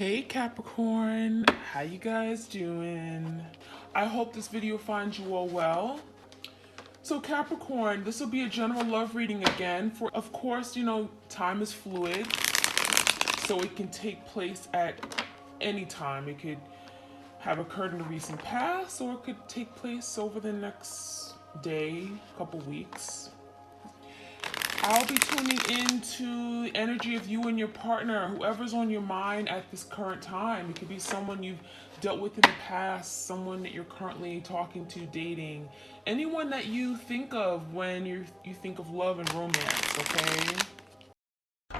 Hey Capricorn, how you guys doing? I hope this video finds you all well. So Capricorn, this will be a general love reading again. For, of course, time is fluid, so it can take place at any time. It could have occurred in the recent past, or it could take place over the next day, couple weeks. I'll be tuning into the energy of you and your partner, whoever's on your mind at this current time. It could be someone you've dealt with in the past, someone that you're currently talking to, dating, anyone that you think of when you think of love and romance, okay?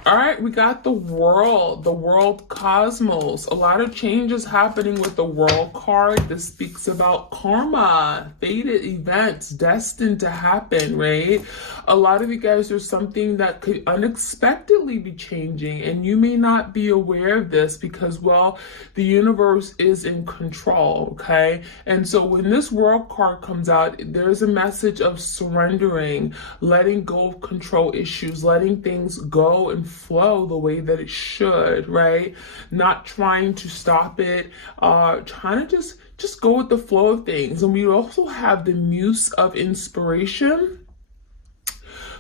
All right, we got the world cosmos. A lot of changes happening with the world card. This speaks about karma, fated events destined to happen, right? A lot of you guys, there's something that could unexpectedly be changing, and you may not be aware of this because, well, the universe is in control, okay? And so when this world card comes out, there's a message of surrendering, letting go of control issues, letting things go and flow the way that it should, right? Not trying to stop it, trying to just go with the flow of things. And we also have the muse of inspiration.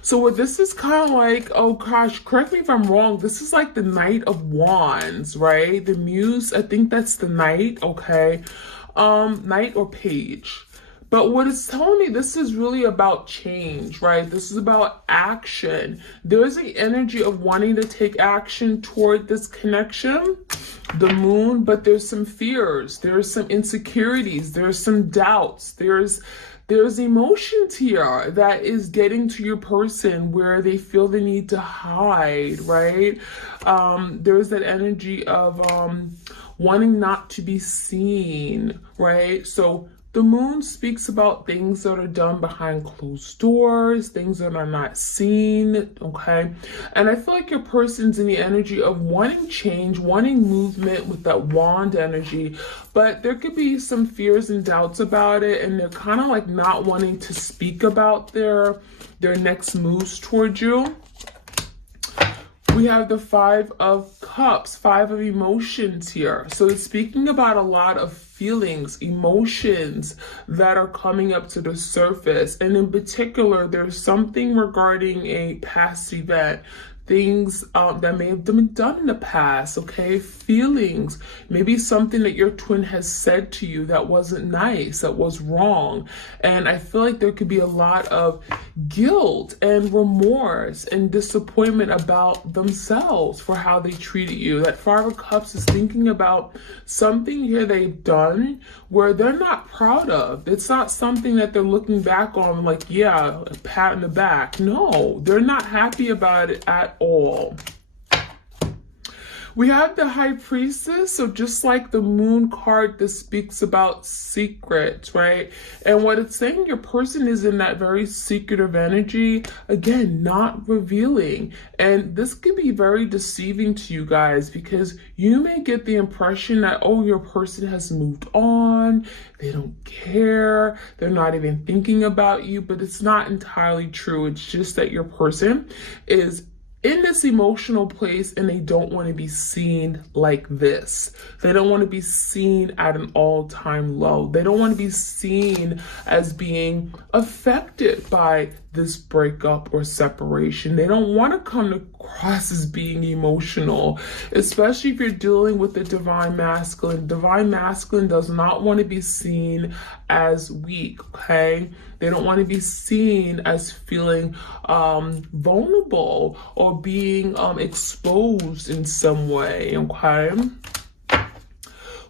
So what this is kind of like, oh gosh, correct me if I'm wrong, this is like the Knight of Wands, right? The muse, I think that's the Knight, okay? Knight or Page. But what it's telling me, this is really about change, right? This is about action. There's the energy of wanting to take action toward this connection, the moon, but there's some fears, there's some insecurities, there's some doubts, there's emotions here that is getting to your person where they feel the need to hide, right? There's that energy of wanting not to be seen, right? So the moon speaks about things that are done behind closed doors, things that are not seen, okay? And I feel like your person's in the energy of wanting change, wanting movement with that wand energy, but there could be some fears and doubts about it, and they're kind of like not wanting to speak about their next moves towards you. We have the Five of Cups, Five of Emotions here. So it's speaking about a lot of feelings, emotions that are coming up to the surface. And in particular, there's something regarding a past event, things that may have been done in the past, okay? Feelings, maybe something that your twin has said to you that wasn't nice, that was wrong. And I feel like there could be a lot of guilt and remorse and disappointment about themselves for how they treated you. That Five of Cups is thinking about something here they've done where they're not proud of. It's not something that they're looking back on like, yeah, a pat in the back. No, they're not happy about it at all. We have the High Priestess, so just like the Moon card, this speaks about secrets, right? And what it's saying, your person is in that very secretive energy, again, not revealing. And this can be very deceiving to you guys because you may get the impression that, oh, your person has moved on, they don't care, they're not even thinking about you, but it's not entirely true. It's just that your person is in this emotional place and they don't want to be seen like this. They don't want to be seen at an all-time low. They don't want to be seen as being affected by this breakup or separation. They don't want to come across as being emotional, especially if you're dealing with the divine masculine. Divine masculine does not want to be seen as weak, okay? They don't want to be seen as feeling vulnerable or being exposed in some way, okay?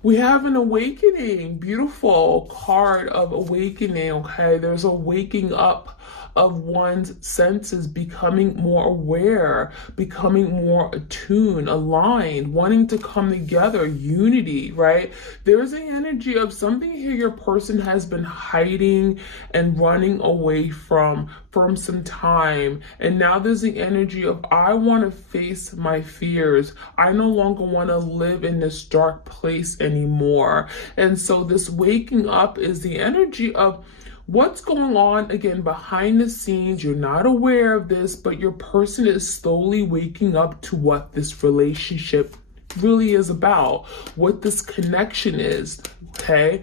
We have an awakening, beautiful card of awakening, okay? There's a waking up of one's senses, becoming more aware, becoming more attuned, aligned, wanting to come together, unity, right? There's an energy of something here your person has been hiding and running away from some time. And now there's the energy of, I want to face my fears. I no longer want to live in this dark place anymore. And so this waking up is the energy of what's going on, again, behind the scenes. You're not aware of this, but your person is slowly waking up to what this relationship really is about, what this connection is, okay?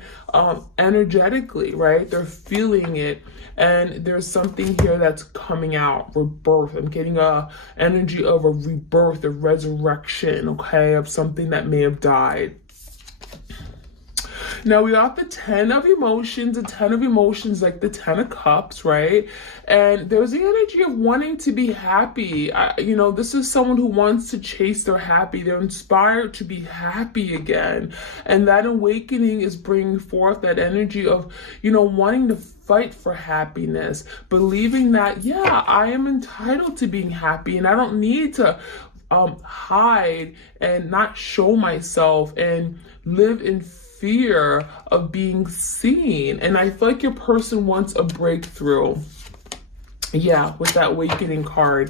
Energetically, right? They're feeling it. And there's something here that's coming out, rebirth. I'm getting a energy of a rebirth, a resurrection, okay, of something that may have died. Now we got the 10 of emotions, the 10 of emotions, like the 10 of cups, right? And there's the energy of wanting to be happy. This is someone who wants to chase their happy. They're inspired to be happy again. And that awakening is bringing forth that energy of, wanting to fight for happiness, believing that, yeah, I am entitled to being happy and I don't need to hide and not show myself and live in fear of being seen. And I feel like your person wants a breakthrough. Yeah, with that awakening card.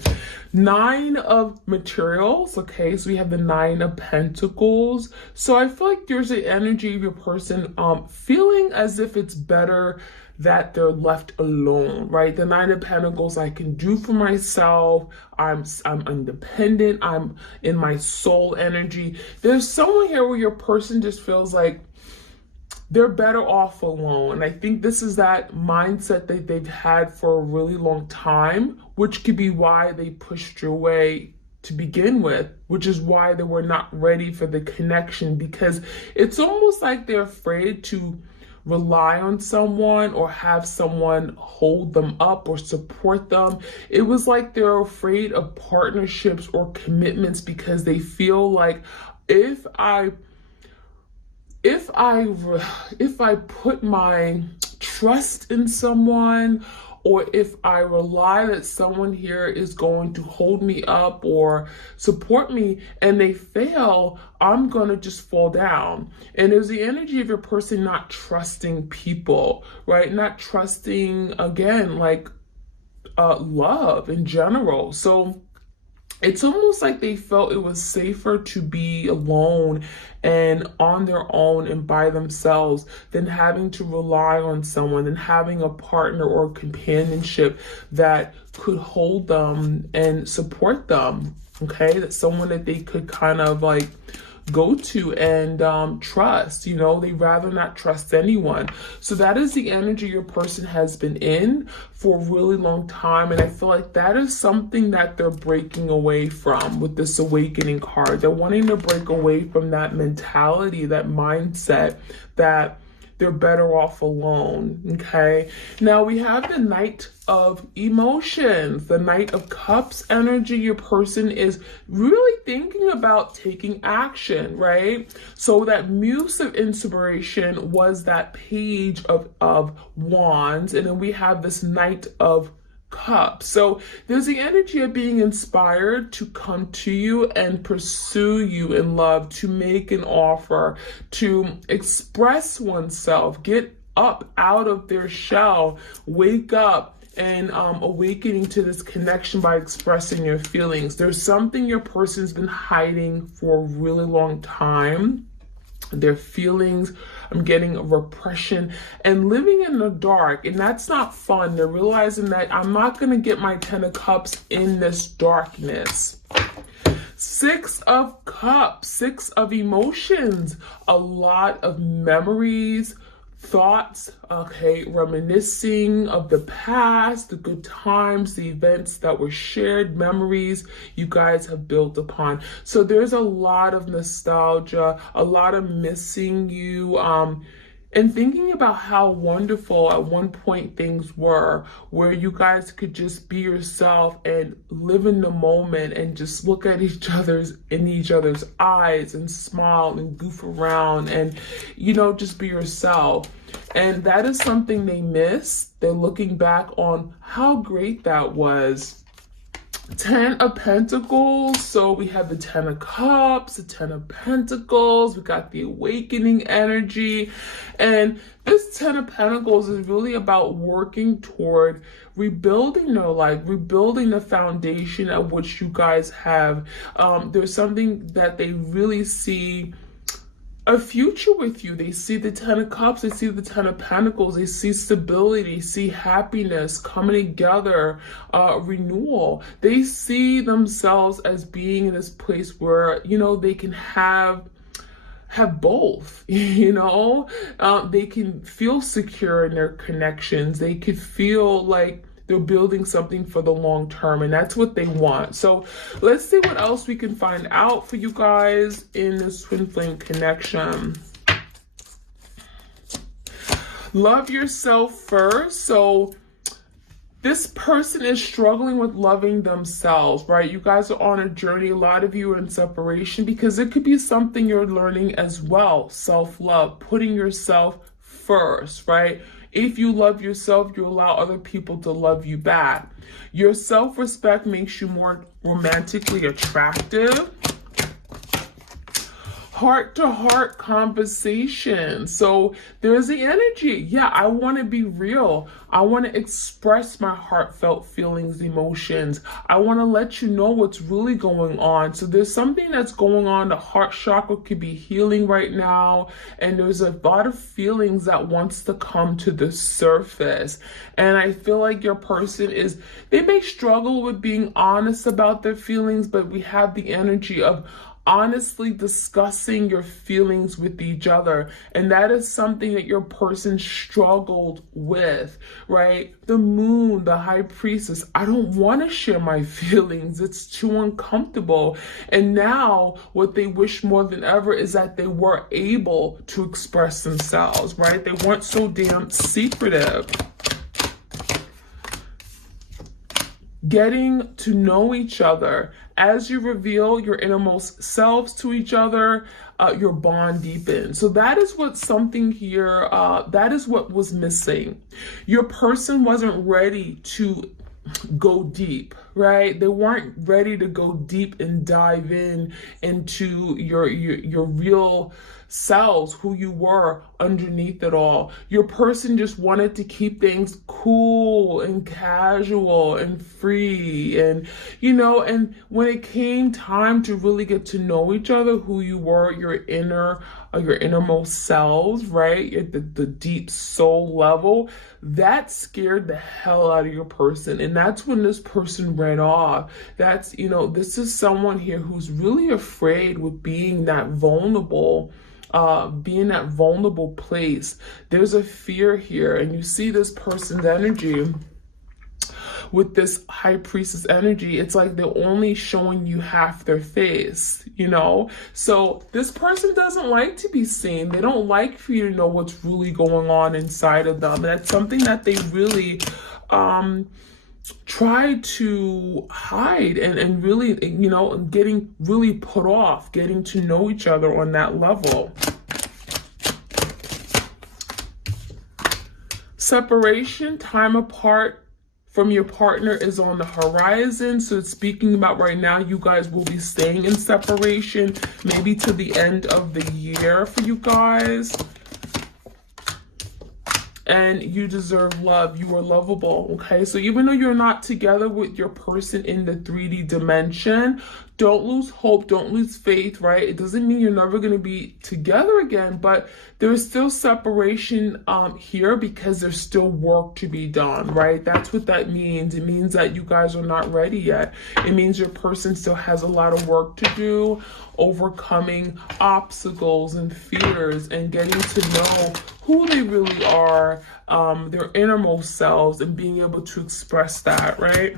9 of materials. Okay, so we have the 9 of pentacles. So I feel like there's an energy of your person feeling as if it's better that they're left alone, right? The 9 of pentacles, I can do for myself. I'm independent. I'm in my soul energy. There's someone here where your person just feels like they're better off alone. And I think this is that mindset that they've had for a really long time, which could be why they pushed you away to begin with, which is why they were not ready for the connection, because it's almost like they're afraid to rely on someone or have someone hold them up or support them. It was like they're afraid of partnerships or commitments because they feel like if I put my trust in someone, or if I rely that someone here is going to hold me up or support me and they fail, I'm going to just fall down. And there's the energy of your person not trusting people, right? Not trusting, again, like love in general. So it's almost like they felt it was safer to be alone and on their own and by themselves than having to rely on someone, than having a partner or companionship that could hold them and support them, okay? That's someone that they could kind of like go to and trust. They'd rather not trust anyone. So that is the energy your person has been in for a really long time, and I feel like that is something that they're breaking away from with this awakening card. They're wanting to break away from that mentality, that mindset that they're better off alone, okay? Now we have the Knight of Emotions, the Knight of Cups energy. Your person is really thinking about taking action, right? So that muse of inspiration was that Page of Wands, and then we have this Knight of Cups. So there's the energy of being inspired to come to you and pursue you in love, to make an offer, to express oneself, get up out of their shell, wake up, and awakening to this connection by expressing your feelings. There's something your person's been hiding for a really long time. Their feelings, I'm getting a repression and living in the dark, and that's not fun. They're realizing that I'm not going to get my 10 of Cups in this darkness. 6 of Cups, 6 of Emotions, a lot of memories, thoughts, okay, reminiscing of the past, the good times, the events that were shared, memories you guys have built upon. So there's a lot of nostalgia, a lot of missing you, and thinking about how wonderful at one point things were, where you guys could just be yourself and live in the moment and just look at each other's eyes and smile and goof around and, just be yourself. And that is something they miss. They're looking back on how great that was. 10 of Pentacles. So we have the 10 of Cups, the 10 of Pentacles. We got the awakening energy. And this 10 of Pentacles is really about working toward rebuilding their life, rebuilding the foundation at which you guys have. There's something that they really see a future with you. They see the 10 of Cups, they see the 10 of Pentacles, they see stability, they see happiness, coming together, renewal. They see themselves as being in this place where, you know, they can have both, you know. They can feel secure in their connections. They could feel like they're building something for the long term, and that's what they want. So let's see what else we can find out for you guys in this twin flame connection. Love yourself first. So this person is struggling with loving themselves, right? You guys are on a journey. A lot of you are in separation because it could be something you're learning as well. Self-love, putting yourself first, right? If you love yourself, you allow other people to love you back. Your self-respect makes you more romantically attractive. Heart-to-heart conversation. So there's the energy. Yeah, I want to be real. I want to express my heartfelt feelings, emotions. I want to let you know what's really going on. So there's something that's going on. The heart chakra could be healing right now. And there's a lot of feelings that wants to come to the surface. And I feel like your person they may struggle with being honest about their feelings, but we have the energy of honestly discussing your feelings with each other. And that is something that your person struggled with, right? The moon, the high priestess, I don't want to share my feelings. It's too uncomfortable. And now what they wish more than ever is that they were able to express themselves, right? They weren't so damn secretive. Getting to know each other. As you reveal your innermost selves to each other, your bond deepens. So that is what something here, that is what was missing. Your person wasn't ready to go deep, right? They weren't ready to go deep and dive into your real selves, who you were underneath it all. Your person just wanted to keep things cool and casual and free, and you know, and when it came time to really get to know each other, who you were, your innermost selves, right, at the deep soul level, that scared the hell out of your person. And that's when this person ran off. That's, you know, this is someone here who's really afraid with being that vulnerable, being that vulnerable place. There's a fear here, and you see this person's energy with this high priestess energy. It's like they're only showing you half their face, you know? So this person doesn't like to be seen. They don't like for you to know what's really going on inside of them. That's something that they really try to hide and really, you know, getting really put off, getting to know each other on that level. Separation, time apart from your partner is on the horizon. So it's speaking about right now, you guys will be staying in separation, maybe to the end of the year for you guys. And you deserve love. You are lovable, okay? So even though you're not together with your person in the 3D dimension, don't lose hope, don't lose faith, right? It doesn't mean you're never going to be together again, but there's still separation here because there's still work to be done, right? That's what that means. It means that you guys are not ready yet. It means your person still has a lot of work to do, overcoming obstacles and fears and getting to know who they really are, their innermost selves, and being able to express that, right?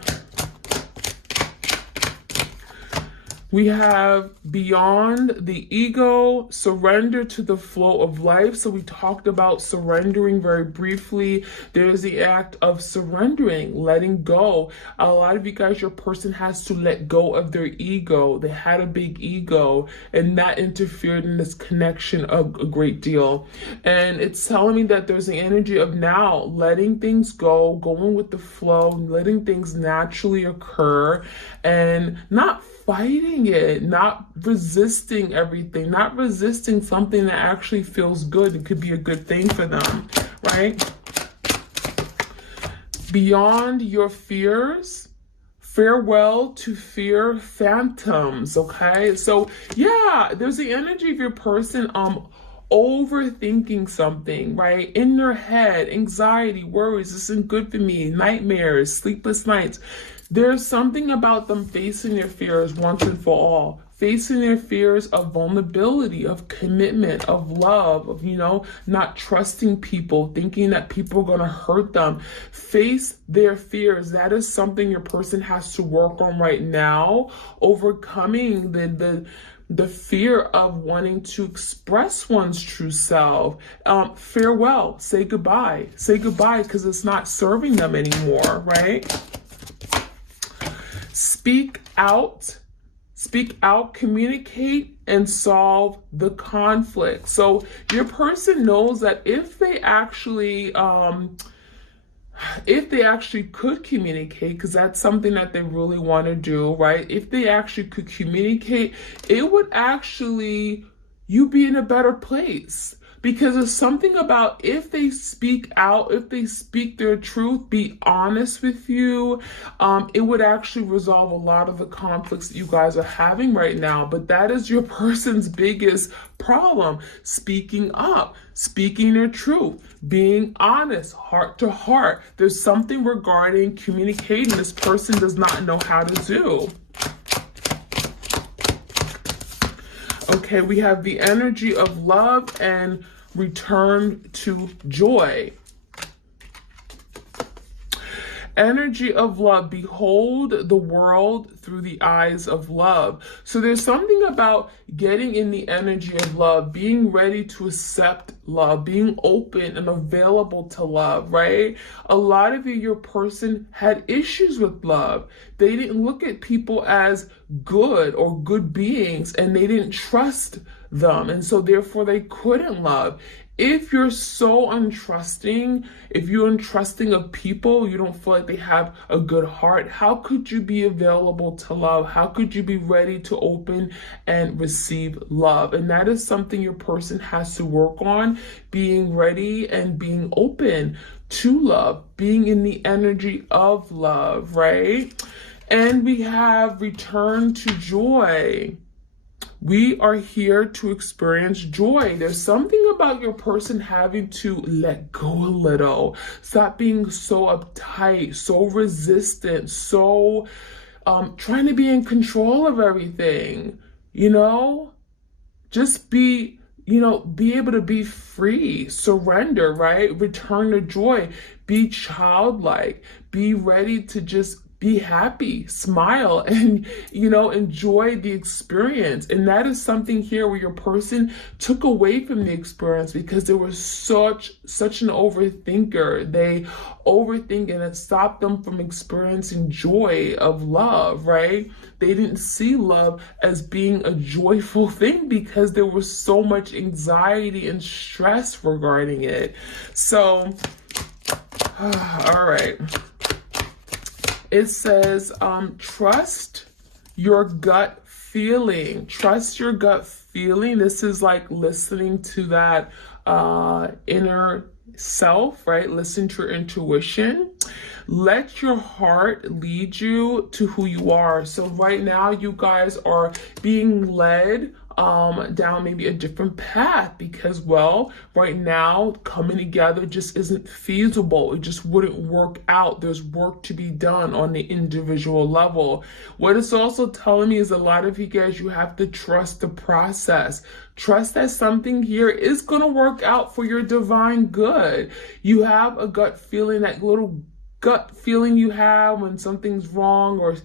We have beyond the ego, surrender to the flow of life. So we talked about surrendering very briefly. There's the act of surrendering, letting go. A lot of you guys, your person has to let go of their ego. They had a big ego, and that interfered in this connection a great deal. And it's telling me that there's the energy of now letting things go, going with the flow, letting things naturally occur, and not fighting it, not resisting everything, not resisting something that actually feels good. It could be a good thing for them, right? Beyond your fears, farewell to fear phantoms. Okay, so yeah, there's the energy of your person overthinking something, right? In their head, anxiety, worries, this isn't good for me, nightmares, sleepless nights. There's something about them facing their fears once and for all, facing their fears of vulnerability, of commitment, of love, of, not trusting people, thinking that people are going to hurt them. Face their fears. That is something your person has to work on right now, overcoming the fear of wanting to express one's true self. Farewell, say goodbye because it's not serving them anymore, right? Speak out, communicate, and solve the conflict. So your person knows that if they actually could communicate, because that's something that they really want to do, right? If they actually could communicate, it would actually, you be in a better place. Because there's something about if they speak out, if they speak their truth, be honest with you, it would actually resolve a lot of the conflicts that you guys are having right now. But that is your person's biggest problem. Speaking up, speaking their truth, being honest, heart to heart. There's something regarding communicating this person does not know how to do. Okay, we have the energy of love and return to joy. Energy of love. Behold the world through the eyes of love. So there's something about getting in the energy of love, being ready to accept love, being open and available to love, right? A lot of you, your person had issues with love. They didn't look at people as good or good beings, and they didn't trust them. And so therefore they couldn't love. If you're so untrusting, if you're untrusting of people, you don't feel like they have a good heart, how could you be available to love? How could you be ready to open and receive love? And that is something your person has to work on, being ready and being open to love, being in the energy of love, right? And we have return to joy. We are here to experience joy. There's something about your person having to let go a little. Stop being so uptight, so resistant, so trying to be in control of everything. Just be able to be free, surrender, right? Return to joy, be childlike, be ready to just be happy, smile, and, enjoy the experience. And that is something here where your person took away from the experience because they were such an overthinker. They overthink, and it stopped them from experiencing joy of love, right? They didn't see love as being a joyful thing because there was so much anxiety and stress regarding it. So, all right. It says, trust your gut feeling. Trust your gut feeling. This is like listening to that inner self, right? Listen to your intuition. Let your heart lead you to who you are. So right now, you guys are being led down maybe a different path because, right now coming together just isn't feasible. It just wouldn't work out. There's work to be done on the individual level. What it's also telling me is a lot of you guys, you have to trust the process. Trust that something here is going to work out for your divine good. You have a gut feeling, that little gut feeling you have when something's wrong, or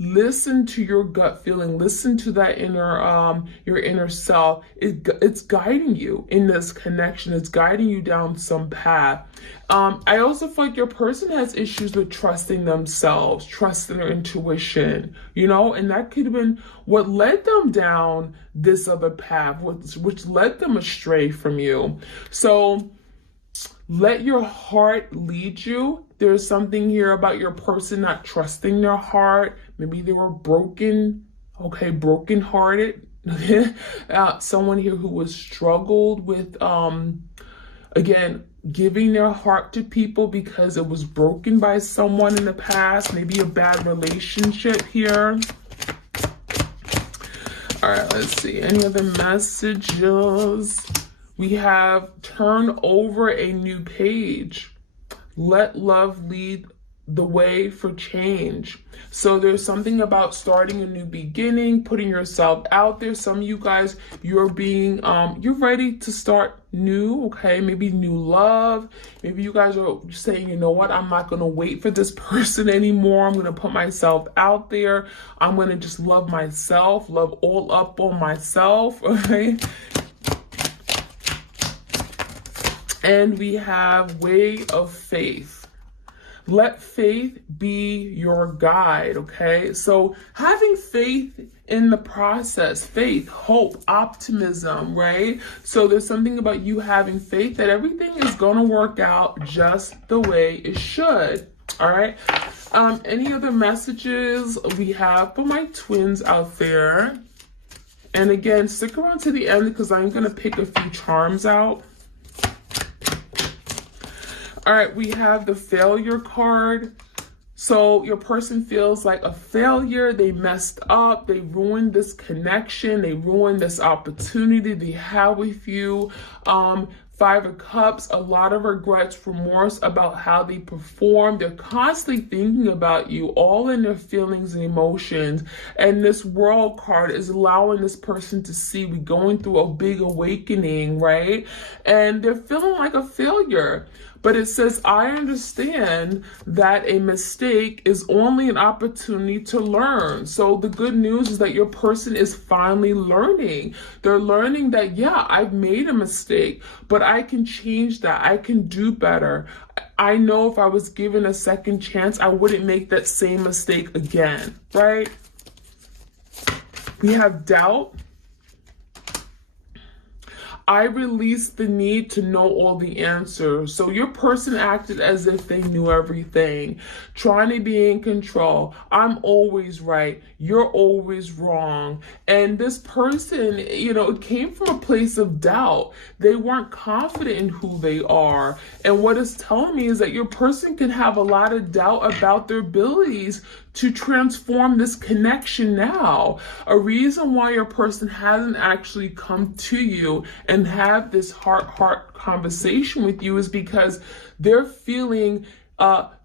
listen to your gut feeling, listen to that your inner self. It's guiding you in this connection. It's guiding you down some path. I also feel like your person has issues with trusting themselves, trusting their intuition, and that could have been what led them down this other path, which led them astray from you. So let your heart lead you. There's something here about your person not trusting their heart. Maybe they were brokenhearted. Someone here who was struggled with, again, giving their heart to people because it was broken by someone in the past, maybe a bad relationship here. All right, let's see. Any other messages? We have turn over a new page. Let love lead the way for change. So there's something about starting a new beginning, putting yourself out there. Some of you guys, you're ready to start new, okay? Maybe new love. Maybe you guys are saying, you know what? I'm not going to wait for this person anymore. I'm going to put myself out there. I'm going to just love myself, love all up on myself, okay? And we have way of faith. Let faith be your guide, okay? So having faith in the process, faith, hope, optimism, right? So there's something about you having faith that everything is going to work out just the way it should, all right? Any other messages we have for my twins out there? And again, stick around to the end because I'm going to pick a few charms out. All right, we have the failure card. So your person feels like a failure. They messed up. They ruined this connection. They ruined this opportunity they have with you. Five of Cups, a lot of regrets, remorse about how they performed. They're constantly thinking about you, all in their feelings and emotions. And this World card is allowing this person to see we're going through a big awakening, right? And they're feeling like a failure. But it says, I understand that a mistake is only an opportunity to learn. So the good news is that your person is finally learning. They're learning that, yeah, I've made a mistake, but I can change that. I can do better. I know if I was given a second chance, I wouldn't make that same mistake again, right? We have doubt. I released the need to know all the answers. So your person acted as if they knew everything, trying to be in control. I'm always right. You're always wrong. And this person, it came from a place of doubt. They weren't confident in who they are. And what it's telling me is that your person can have a lot of doubt about their abilities to transform this connection now. A reason why your person hasn't actually come to you and have this heart conversation with you is because they're feeling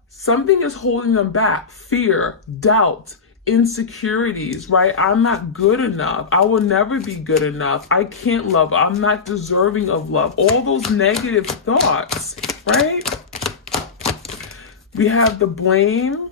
something is holding them back. Fear, doubt, insecurities, right? I'm not good enough. I will never be good enough. I can't love. I'm not deserving of love. All those negative thoughts, right? We have the blame.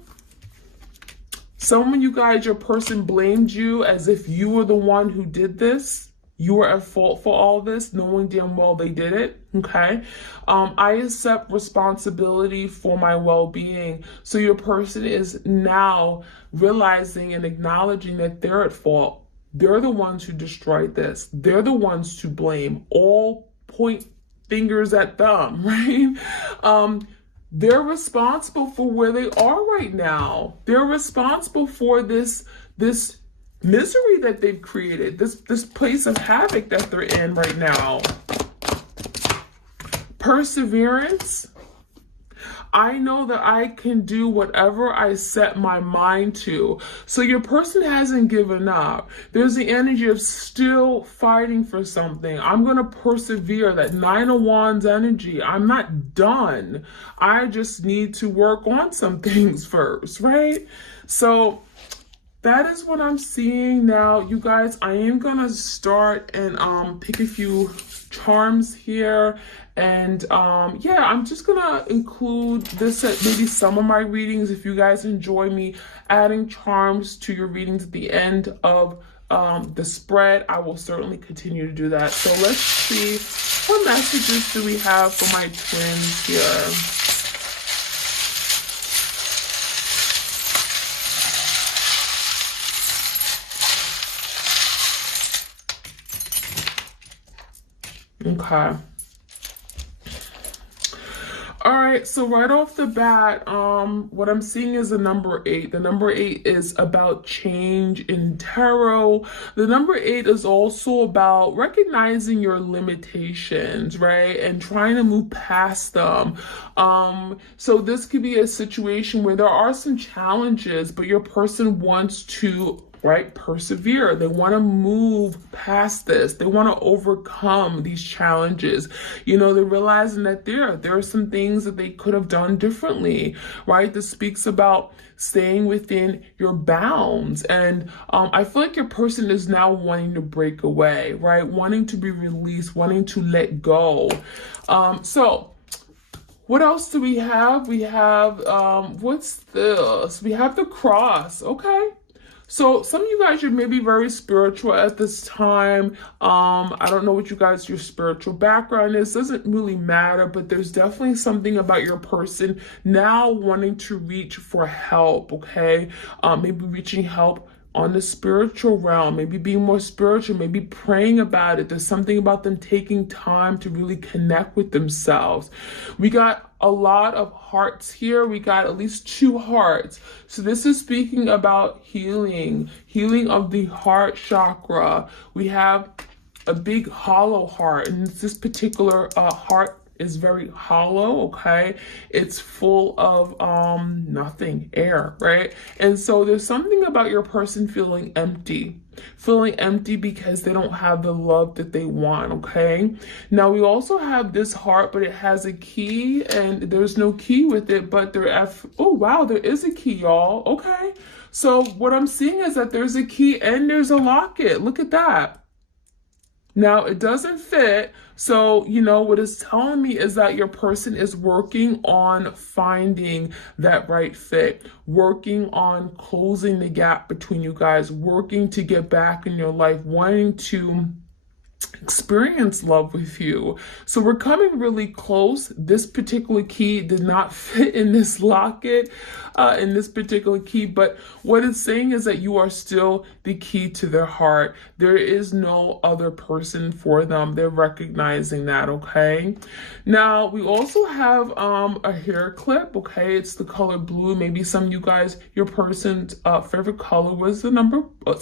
Some of you guys, your person blamed you as if you were the one who did this. You were at fault for all this, knowing damn well they did it, okay? I accept responsibility for my well-being. So your person is now realizing and acknowledging that they're at fault. They're the ones who destroyed this. They're the ones to blame. All point fingers at them, right? They're responsible for where they are right now. They're responsible for this misery that they've created, this place of havoc that they're in right now. Perseverance. I know that I can do whatever I set my mind to. So your person hasn't given up. There's the energy of still fighting for something. I'm going to persevere, that Nine of Wands energy. I'm not done. I just need to work on some things first, right? So that is what I'm seeing now. You guys, I am going to start and pick a few charms here. And yeah, I'm just gonna include this at maybe some of my readings. If you guys enjoy me adding charms to your readings at the end of the spread, I will certainly continue to do that. So let's see, what messages do we have for my twins here? Okay. All right, so right off the bat, what I'm seeing is the number 8. The number 8 is about change in tarot. The number 8 is also about recognizing your limitations, right? And trying to move past them. So this could be a situation where there are some challenges, but your person wants to, right, persevere. They want to move past this. They want to overcome these challenges. You know, they're realizing that there are some things that they could have done differently, right? This speaks about staying within your bounds. And I feel like your person is now wanting to break away, right? Wanting to be released, wanting to let go. So what else do we have? We have, what's this? We have the cross. Okay. So some of you guys, you're maybe very spiritual at this time. I don't know what your spiritual background is. Doesn't really matter, but there's definitely something about your person now wanting to reach for help, okay? Maybe reaching help on the spiritual realm, maybe being more spiritual, maybe praying about it. There's something about them taking time to really connect with themselves. We got a lot of hearts here. We got at least 2 hearts. So this is speaking about healing of the heart chakra. We have a big hollow heart, and this particular heart is very hollow, okay? It's full of nothing, air, right? And so there's something about your person feeling empty because they don't have the love that they want, okay? Now we also have this heart, but it has a key, and there's no key with it, but oh wow, there is a key, y'all. Okay, so what I'm seeing is that there's a key and there's a locket. Look at that. Now, it doesn't fit, so, you know, what it's telling me is that your person is working on finding that right fit, working on closing the gap between you guys, working to get back in your life, wanting to experience love with you. So we're coming really close. This particular key did not fit in this locket, in this particular key, but what it's saying is that you are still the key to their heart. There is no other person for them. They're recognizing that, okay? Now, we also have a hair clip, okay? It's the color blue. Maybe some of you guys, your person's favorite color was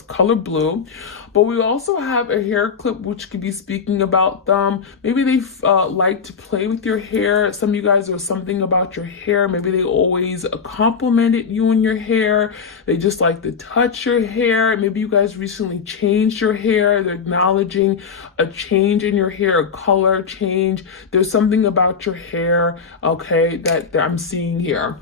color blue. But we also have a hair clip, which could be speaking about them. Maybe they like to play with your hair. Some of you guys, there's something about your hair. Maybe they always complimented you on your hair. They just like to touch your hair. Maybe you guys recently changed your hair. They're acknowledging a change in your hair, a color change. There's something about your hair, okay, that I'm seeing here.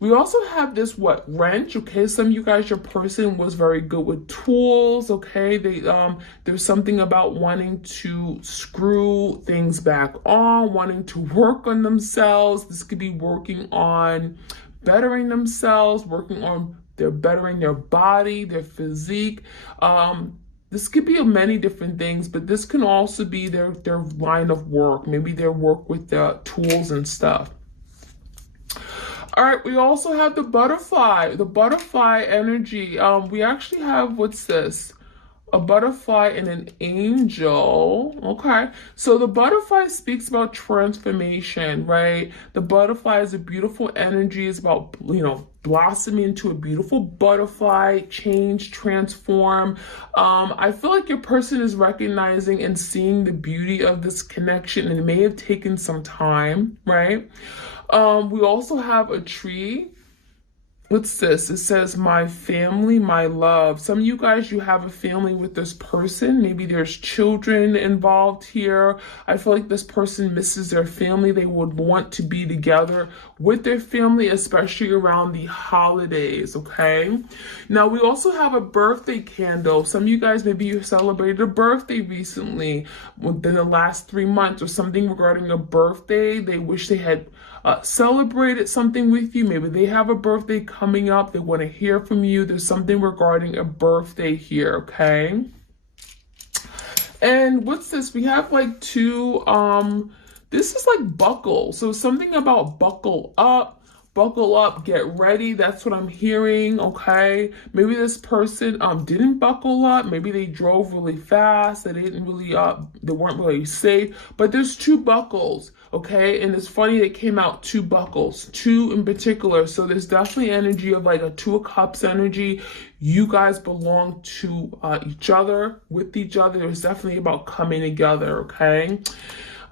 We also have this wrench, okay? Some of you guys, your person was very good with tools, okay? There's something about wanting to screw things back on, wanting to work on themselves. This could be working on bettering themselves, working on bettering their body, their physique. This could be many different things, but this can also be their line of work, maybe their work with the tools and stuff. All right, we also have the butterfly energy. We actually have, what's this? A butterfly and an angel. Okay, so the butterfly speaks about transformation, right? The butterfly is a beautiful energy. It's about, you know, blossoming into a beautiful butterfly, change, transform. I feel like your person is recognizing and seeing the beauty of this connection, and it may have taken some time, right? We also have a tree. What's this? It says, my family, my love. Some of you guys, you have a family with this person. Maybe there's children involved here. I feel like this person misses their family. They would want to be together with their family, especially around the holidays, okay? Now, we also have a birthday candle. Some of you guys, maybe you celebrated a birthday recently within the last 3 months or something regarding a birthday. They wish they had celebrated something with you. Maybe they have a birthday coming up. They want to hear from you. There's something regarding a birthday here, okay? And what's this? We have like 2, this is like buckle. So something about buckle up, buckle up, get ready. That's what I'm hearing, okay? Maybe this person didn't buckle up. Maybe they drove really fast. They didn't really, they weren't really safe. But there's two buckles, okay? And it's funny they came out two buckles, two in particular. So there's definitely energy of like a Two of Cups energy. You guys belong to each other, with each other. It's definitely about coming together, okay?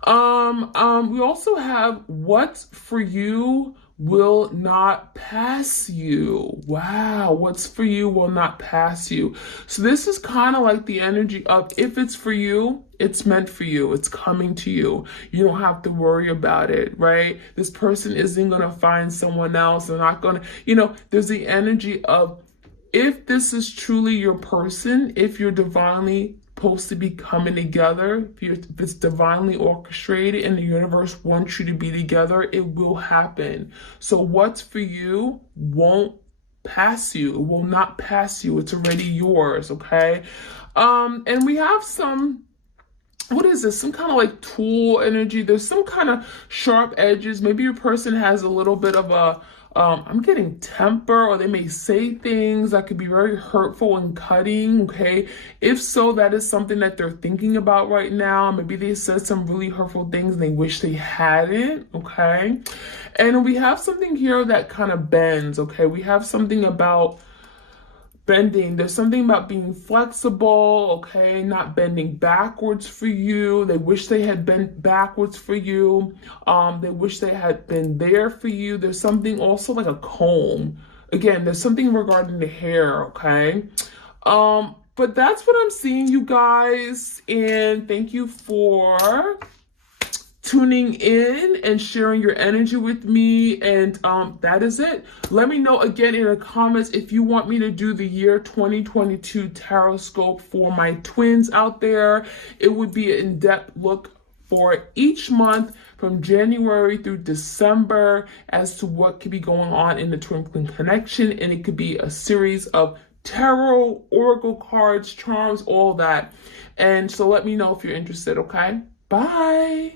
We also have what's for you will not pass you. Wow, what's for you will not pass you. So this is kind of like the energy of if it's for you, it's meant for you. It's coming to you. You don't have to worry about it, right? This person isn't going to find someone else. They're not going to, there's the energy of if this is truly your person, if you're divinely supposed to be coming together, if it's divinely orchestrated and the universe wants you to be together, it will happen. So what's for you won't pass you. It will not pass you. It's already yours, okay? And we have some, what is this? Some kind of like tool energy. There's some kind of sharp edges. Maybe your person has a little bit of a, I'm getting temper, or they may say things that could be very hurtful and cutting, okay? If so, that is something that they're thinking about right now. Maybe they said some really hurtful things and they wish they hadn't, okay? And we have something here that kind of bends, okay? We have something about bending. There's something about being flexible, okay? Not bending backwards for you. They wish they had bent backwards for you. They wish they had been there for you. There's something also like a comb. Again, there's something regarding the hair, okay? But that's what I'm seeing, you guys. And thank you for tuning in and sharing your energy with me. And that is it. Let me know again in the comments if you want me to do the year 2022 tarot scope for my twins out there. It would be an in-depth look for each month from January through December as to what could be going on in the twin connection. And it could be a series of tarot, oracle cards, charms, all that. And so let me know if you're interested, okay? Bye.